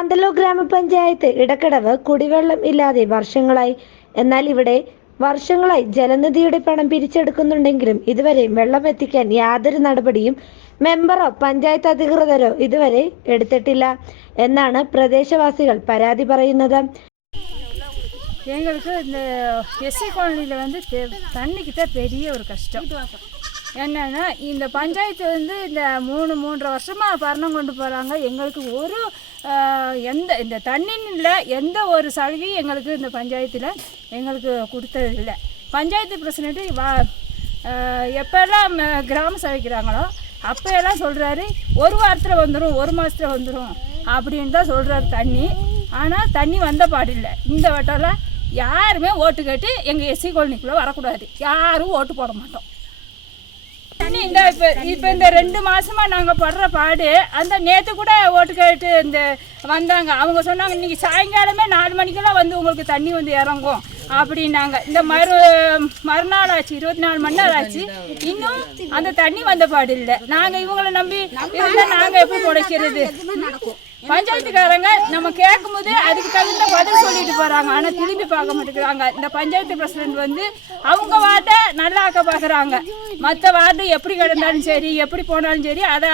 കാന്തല്ലൂർ ഗ്രാമപഞ്ചായത്ത് ഇടക്കടവ് കുടിവെള്ളം ഇല്ലാതെ വർഷങ്ങളായി. എന്നാൽ ഇവിടെ വർഷങ്ങളായി ജലനിധിയുടെ പണം പിരിച്ചെടുക്കുന്നുണ്ടെങ്കിലും ഇതുവരെ വെള്ളം എത്തിക്കാൻ യാതൊരു നടപടിയും മെമ്പറോ പഞ്ചായത്ത് അധികൃതരോ ഇതുവരെ എടുത്തിട്ടില്ല എന്നാണ് പ്രദേശവാസികൾ പരാതി പറയുന്നത്. எங்களுக்கு இந்த எஸ்சி காலனியில் வந்து தண்ணிக்கு தான் பெரிய ஒரு கஷ்டம். என்னென்னா இந்த பஞ்சாயத்து வந்து இந்த 3-3.5 வருஷமாக பரணம் கொண்டு போகிறாங்க. எங்களுக்கு ஒரு இந்த தண்ணியில் எந்த ஒரு சலுகையும் எங்களுக்கு இந்த பஞ்சாயத்தில் எங்களுக்கு கொடுத்ததில்லை. பஞ்சாயத்து பிரசிடெண்ட்டு எப்போல்லாம் கிராம சபைக்கிறாங்களோ அப்போயெல்லாம் சொல்கிறாரு ஒரு வாரத்தில் வந்துடும், ஒரு மாதத்தில் வந்துடும் அப்படின்னு தான் சொல்கிறாரு தண்ணி. ஆனால் தண்ணி வந்த பாடில்லை. இந்த வட்டம்லாம் யாருமே ஓட்டு கேட்டு எங்கள் எஸ்சி காலனிக்குள்ளே வரக்கூடாது, யாரும் ஓட்டு போட மாட்டோம். தண்ணி இந்த இப்போ இந்த 2 மாதமாக நாங்கள் படுற பாடு. அந்த நேற்று கூட ஓட்டு கேட்டு இந்த வந்தாங்க. அவங்க சொன்னாங்க இன்றைக்கி சாயங்காலமே 4 மணிக்கெல்லாம் வந்து உங்களுக்கு தண்ணி வந்து இறங்கும் அப்படின்னாங்க. இந்த மறுநாள் ஆச்சு, 24 மணி நேரம் ஆச்சு, இன்னும் அந்த தண்ணி வந்த பாடு இல்லை. நாங்கள் இவங்களை நம்பி இருந்தால் நாங்கள் எப்படி உடைக்கிறது? பஞ்சாயத்துக்காரங்க நம்ம கேட்கும் போது அதுக்கு தகுந்த பதில் சொல்லிட்டு போகிறாங்க, ஆனால் திரும்பி பார்க்க மாட்டேங்கிறாங்க. இந்த பஞ்சாயத்து பிரசிடென்ட் வந்து அவங்க வார்டை நல்லா ஆக்க பார்க்குறாங்க. மற்ற வார்டு எப்படி கிடந்தாலும் சரி, எப்படி போனாலும் சரி, அதை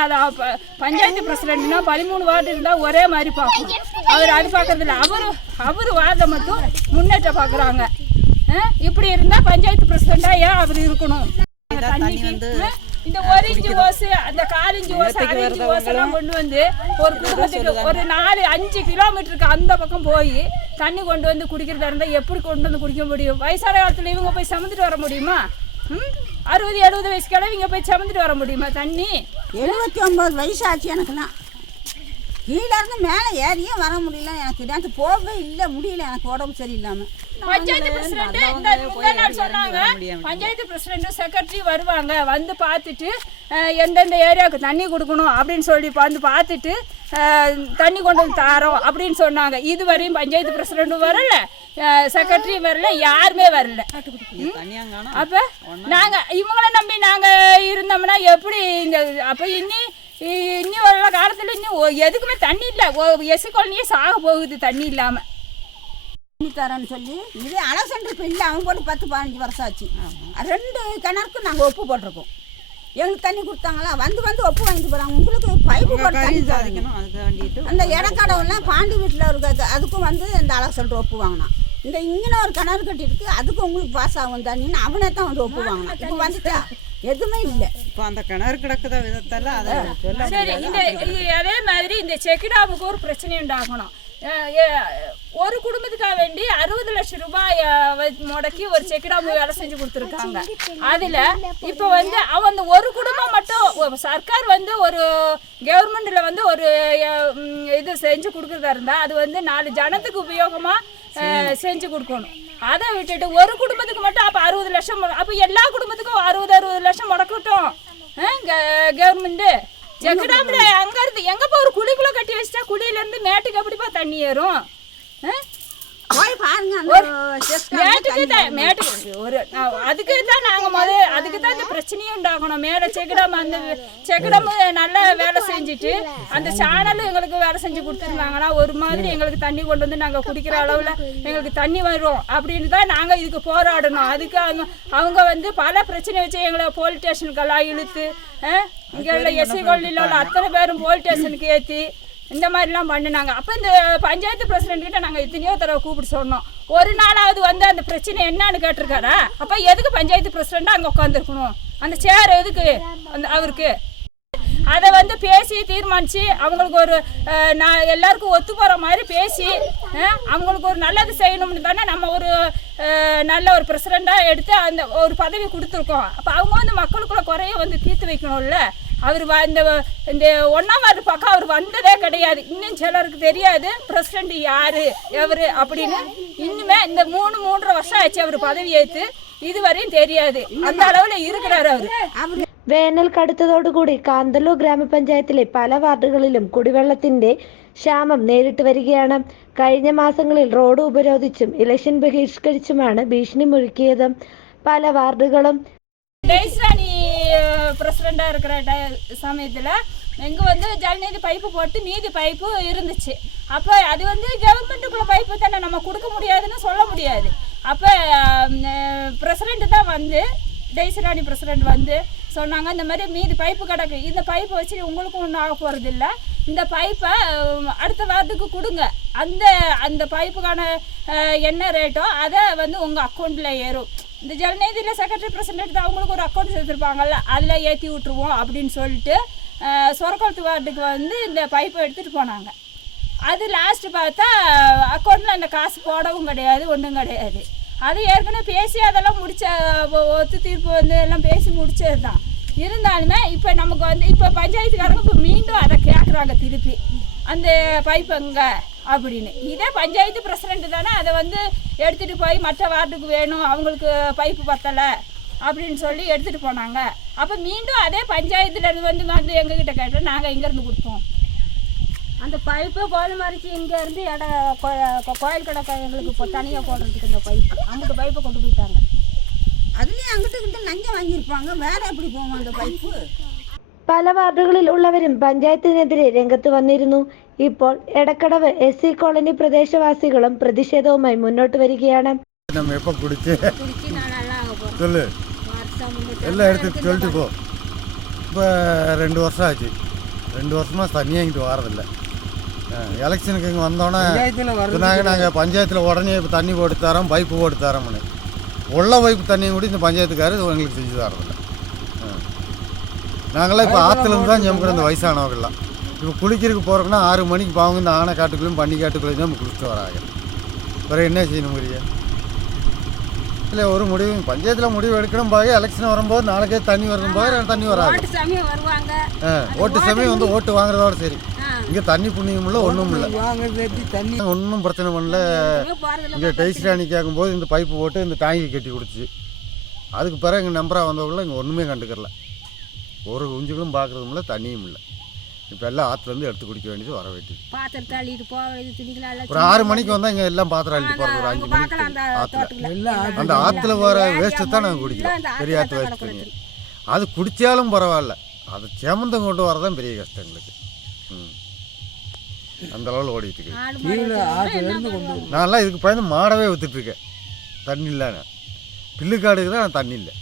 பஞ்சாயத்து பிரசிடென்ட்னா 13 வார்டு இருந்தால் ஒரே மாதிரி பார்க்கணும். அவர் அது பார்க்கறதில்ல. அவர் வார்டை மட்டும் முன்னேற்ற பார்க்குறாங்க. இப்படி இருந்தால் பஞ்சாயத்து பிரசிடெண்ட்டாக ஏன் அவர் இருக்கணும்? இந்த 1 இன்ச்சு ஓசு, அந்த 1/4 இன்ச்சு ஓசு, 1/2 இன்ச்சு ஓசெல்லாம் கொண்டு வந்து ஒரு குடும்பத்துக்கு ஒரு 4-5 கிலோமீட்டருக்கு அந்த பக்கம் போய் தண்ணி கொண்டு வந்து குடிக்கிறதா இருந்தால் எப்படி கொண்டு வந்து குடிக்க முடியும்? வயசான காலத்தில் இவங்க போய் சமந்துட்டு வர முடியுமா? 60-70 வயசு கிழவிங்க போய் சமந்துட்டு வர முடியுமா தண்ணி? 79 வயசு ஆச்சு எனக்குலாம். கீழே இருந்து மேலே ஏறியும் வர முடியல. எனக்கு நேற்று போகவே இல்லை, முடியல, எனக்கு உடம்பு சரியில்லாமல். பஞ்சாயத்து பிரசிடென்ட் இந்த முந்தா நாள் சொன்னாங்க, பஞ்சாயத்து பிரசிடென்ட் செக்ரட்டரி வருவாங்க, வந்து பார்த்துட்டு எந்தெந்த ஏரியாவுக்கு தண்ணி கொடுக்கணும் அப்படின்னு சொல்லி வந்து பார்த்துட்டு தண்ணி கொண்டு வந்து தாரோம் அப்படின்னு சொன்னாங்க. இதுவரையும் பஞ்சாயத்து பிரசிடென்ட்டும் வரல, செக்ரட்டரியும் வரல, யாருமே வரல. அப்போ நாங்கள் இவங்கள நம்பி நாங்கள் இருந்தோம்னா எப்படி? இந்த அப்போ இன்னி உள்ள காலத்தில் இன்னும் எதுக்குமே தண்ணி இல்லை. எஸ்சி காலனியே சாக போகுது தண்ணி இல்லாமல். தண்ணி தரேன்னு சொல்லி இதே அலசண்டர் இப்போ இல்லை, அவங்க போட்டு 10-15 வருஷம் ஆச்சு. 2 கிணறுக்கும் நாங்கள் ஒப்பு போட்டிருக்கோம். எங்களுக்கு தண்ணி கொடுத்தாங்களா, வந்து ஒப்பு வாங்கிட்டு போகிறாங்க. உங்களுக்கு பைப்பு போட்டு தண்ணி தரணும். அந்த இடக்கடவுலாம் பாண்டி வீட்டில் இருக்க அதுக்கும் வந்து இந்த அலசண்டர் ஒப்பு வாங்கினான். இந்த இங்கே ஒரு கிணறு கட்டிருக்கு, அதுக்கு உங்களுக்கு பாஸ் ஆகும் தண்ணின்னு அவனே தான் வந்து ஒப்பு வாங்கினான். இப்போ வந்துட்டா எதுவுமே இல்லை. இப்போ அந்த கிணறு கிடக்குத விதத்தெல்லாம் அதை சொல்ல சரி. அதே மாதிரி இந்த செக்கிடாமுக்கு ஒரு பிரச்சனை உண்டாகணும். ஒரு குடும்பத்துக்காக வேண்டி 60 லட்சம் ரூபாய் முடக்கி ஒரு செக்கிடாமு வேலை செஞ்சு கொடுத்துருக்காங்க. அதில் இப்போ வந்து அவங்க ஒரு குடும்பம் மட்டும் சர்க்கார் வந்து ஒரு கவர்மெண்ட்டில் வந்து ஒரு இது செஞ்சு கொடுக்குறதா இருந்தால் அது வந்து 4 ஜனத்துக்கு உபயோகமாக செஞ்சு கொடுக்கணும். அதை விட்டுட்டு ஒரு குடும்பத்துக்கு மட்டும் அப்போ 60 லட்சம், அப்போ எல்லா குடும்பத்துக்கும் 60 லட்சம் முடக்கட்டும் கவர்மெண்ட்டு. செக்கிடாமில் அங்கேருந்து எங்கேப்போ ஒரு குழிக்குள்ளே கட்டி வச்சிட்டா குழியிலேருந்து மேட்டுக்கு எப்படிப்பா தண்ணி ஏறும்? மேட்டுக்கு ஒரு அதுக்கு தான் நாங்கள் அதுக்கு தான் இந்த பிரச்சனையும் உண்டாகணும். மேலே செக்கிடாம அந்த செக்கிடாம நல்லா வேலை செஞ்சுட்டு அந்த சேனலும் எங்களுக்கு வேலை செஞ்சு கொடுத்துருந்தாங்கன்னா ஒரு மாதிரி எங்களுக்கு தண்ணி கொண்டு வந்து நாங்கள் குடிக்கிற அளவில் எங்களுக்கு தண்ணி வரும் அப்படின்னு தான் நாங்கள் இதுக்கு போராடணும். அதுக்கு அவங்க வந்து பல பிரச்சனை வச்சு எங்களை போலீஸ் ஸ்டேஷனுக்கெல்லாம் இழுத்து இங்கே உள்ள எஸ்சி காலனியில் உள்ள அத்தனை பேரும் போலீஸ் ஸ்டேஷனுக்கு ஏற்றி இந்த மாதிரிலாம் பண்ணினாங்க. அப்போ இந்த பஞ்சாயத்து பிரசிடென்ட்கிட்ட நாங்கள் எத்தனையோ தடவை கூப்பிட்டு சொன்னோம். ஒரு நாளாவது வந்து அந்த பிரச்சனை என்னன்னு கேட்டிருக்காரா? அப்போ எதுக்கு பஞ்சாயத்து பிரசிடென்ட் அங்கே உட்காந்துருக்கணும்? அந்த சேர் எதுக்கு அவருக்கு? அதை வந்து பேசி தீர்மானித்து அவங்களுக்கு ஒரு எல்லாருக்கும் ஒத்து போகிற மாதிரி பேசி அவங்களுக்கு ஒரு நல்லது செய்யணும்னு தானே நம்ம ஒரு நல்ல ஒரு பிரசிடெண்ட்டாக எடுத்து அந்த ஒரு பதவி கொடுத்துருக்கோம். அப்போ அவங்க வந்து மக்களுக்குள்ள குறைய வந்து தீர்த்து வைக்கணும்ல. அவர் இந்த 1ஆம் வார்டு பக்கம் அவர் வந்ததே கிடையாது. இன்னும் சிலருக்கு தெரியாது பிரசிடெண்ட் யார் எவர் அப்படின்னு. இன்னுமே இந்த 3-3.5 வருஷம் ஆச்சு அவர் பதவி ஏற்று, இதுவரையும் தெரியாது. அந்த அளவில் இருக்கிறார் அவர். വേനൽ കടുത്തതോടുകൂടി കാന്തല്ലൂർ ഗ്രാമപഞ്ചായത്തിലെ പല വാർഡുകളിലും കുടിവെള്ളത്തിന്റെ ക്ഷാമം നേരിട്ട് വരികയാണ്. കഴിഞ്ഞ മാസങ്ങളിൽ റോഡ് ഉപരോധിച്ചും ഇലക്ഷൻ ബഹിഷ്കരിച്ചുമാണ് ഭീഷണി മുഴക്കിയത്. പല വാർഡുകളും பிரசிடெண்டாக இருக்கிற சமயத்தில் இங்கே வந்து ஜலநிதி பைப்பு போட்டு மீதி பைப்பு இருந்துச்சு. அப்போ அது வந்து கவர்மெண்ட்டுக்குள்ள பைப்பு தானே, நம்ம கொடுக்க முடியாதுன்னு சொல்ல முடியாது. அப்போ பிரசிடெண்ட்டு தான் வந்து டெய்சிராணி பிரசிடெண்ட் வந்து சொன்னாங்க, இந்த மாதிரி மீதி பைப்பு கிடக்கு, இந்த பைப்பை வச்சு உங்களுக்கும் ஒன்றும் ஆக போகிறது இல்லை, இந்த பைப்பை அடுத்த வார்டுக்கு கொடுங்க, அந்த அந்த பைப்புக்கான என்ன ரேட்டோ அதை வந்து உங்கள் அக்கௌண்ட்டில் ஏறும். இந்த ஜலநிதியில் செக்ரட்டரி பிரசிடெண்ட் தான் அவங்களுக்கு ஒரு அக்கௌண்ட் சேர்த்துருப்பாங்கல்ல, அதில் ஏற்றி விட்ருவோம் அப்படின்னு சொல்லிட்டு சொரக்குளத்து வார்டுக்கு வந்து இந்த பைப்பை எடுத்துகிட்டு போனாங்க. அது லாஸ்ட்டு பார்த்தா அக்கௌண்ட்டில் அந்த காசு போடவும் கிடையாது, ஒன்றும் கிடையாது. அது ஏற்கனவே பேசி அதெல்லாம் ஒத்து தீர்ப்பு வந்து எல்லாம் பேசி முடிச்சது தான். இருந்தாலுமே இப்போ நமக்கு வந்து இப்போ பஞ்சாயத்துக்காரங்க இப்போ மீண்டும் அதை கேட்குறாங்க திருப்பி, அந்த பைப் எங்கே அப்படின்னு. இதே பஞ்சாயத்து பிரசிடெண்ட்டு தானே அதை வந்து எடுத்துகிட்டு போய் மற்ற வார்டுக்கு வேணும், அவங்களுக்கு பைப்பு பத்தலை அப்படின்னு சொல்லி எடுத்துகிட்டு போனாங்க. அப்போ மீண்டும் அதே பஞ்சாயத்துலேருந்து வந்து எங்ககிட்ட கேட்டோம், நாங்கள் இங்கேருந்து கொடுப்போம். அந்த பைப்பு போல மறிச்சு இங்கேருந்து கோயில் கடை எங்களுக்கு இப்போ தனியாக போடுறதுக்கு இந்த பைப்பு அங்கிட்டு பைப்பை கொண்டு போயிட்டாங்க. அதுலேயும் அங்கிட்டு நஞ்சம் வாங்கியிருப்பாங்க, வேற எப்படி போவோம் அந்த பைப்பு? പല വാർഡുകളിൽ ഉള്ളവരും പഞ്ചായത്തിനെതിരെ രംഗത്ത് വന്നിരുന്നു. ഇപ്പോൾ എടക്കടവ് SC കോളനി പ്രദേശവാസികളും പ്രതിഷേധവുമായി മുന്നോട്ട് വരികയാണ്. நம்ம எப்போ குடிச்சு சொல்லு எல்லாம் எடுத்து சொல்லிட்டு போ. இப்போ 2 வருஷம் ஆச்சு, 2 வருஷமாக தண்ணியாக இங்கிட்டு வரதில்லை. எலெக்ஷனுக்கு இங்கே வந்தோன்னே நாங்கள் பஞ்சாயத்தில் உடனே இப்போ தண்ணி போட்டு தரோம், பைப்பு போட்டு தரோம்னு. உள்ள பைப்பு தண்ணியும் கூட இந்த பஞ்சாயத்துக்காரர் எங்களுக்கு செஞ்சு தரதில்லை. நாங்களாம் இப்போ ஆற்றுலேருந்து தான் ஜம்முக்கிற இந்த வயசானவங்கள்லாம் இப்போ குளிக்கிறதுக்கு போகிறோம்னா 6 மணிக்கு பாவங்க இந்த ஆனை காட்டுக்குள்ளையும் பன்னி காட்டுக்குள்ளையும் தான் குளிச்சுட்டு வராங்க. பிறகு என்ன செய்யணும் முடிய இல்லை ஒரு முடிவு பஞ்சாயத்தில் முடிவு எடுக்கணும். பாக எலெக்ஷன் வரும்போது நாளைக்கே தண்ணி வரும்போது தண்ணி வராது. ஓட்டு சமயம் வந்து ஓட்டு வாங்குறதோட சரி. இங்கே தண்ணி புண்ணியம் இல்லை, ஒன்றும் இல்லை, ஒன்றும் பிரச்சனை பண்ணல. இங்கே டெய்சிராணி கேட்கும்போது இந்த பைப்பு போட்டு இந்த டேங்கி கட்டி கொடுத்துச்சு. அதுக்கு பிறகு எங்கள் நம்பராக வந்தவங்கள இங்கே ஒன்றுமே கண்டுக்கல, ஒரு குஞ்சுகளும் பார்க்குறதும் இல்லை, தண்ணியும் இல்லை. இப்போ எல்லாம் ஆற்றுலேருந்து எடுத்து குடிக்க வேண்டியது வர வேண்டியது. ஒரு 6 மணிக்கு வந்தால் இங்கே எல்லாம் பாத்திரம் அள்ளிட்டு போகிறோம். ஒரு 5 மணிக்கு ஆற்றுல அந்த ஆற்றுல வர வேஸ்ட்டு தான் நாங்கள் குடிக்கிறோம், பெரிய ஆற்று வேஸ்ட் தண்ணி. அது குடித்தாலும் பரவாயில்ல, அதை சேமந்தம் கொண்டு வரதான் பெரிய கஷ்டம் எங்களுக்கு. அந்த அளவில் ஓடிட்டு இருக்கு. நான்லாம் இதுக்கு பயந்து மாடவே விற்றுட்ருக்கேன், தண்ணி இல்லைன்னு. பில்லுக்காடுக்கு தான் தண்ணி இல்லை.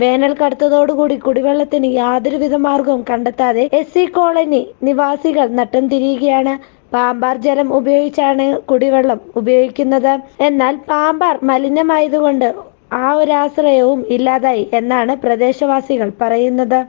വേനൽ കടുത്തതോടുകൂടി കുടിവെള്ളത്തിന് യാതൊരുവിധ മാർഗവും കണ്ടെത്താതെ SC കോളനി നിവാസികൾ നട്ടം തിരിയുകയാണ്. പാമ്പാർ ജലം ഉപയോഗിച്ചാണ് കുടിവെള്ളം ഉപയോഗിക്കുന്നത്. എന്നാൽ പാമ്പാർ മലിനമായതുകൊണ്ട് ആ ഒരു ആശ്രയവും ഇല്ലാതായി എന്നാണ് പ്രദേശവാസികൾ പറയുന്നത്.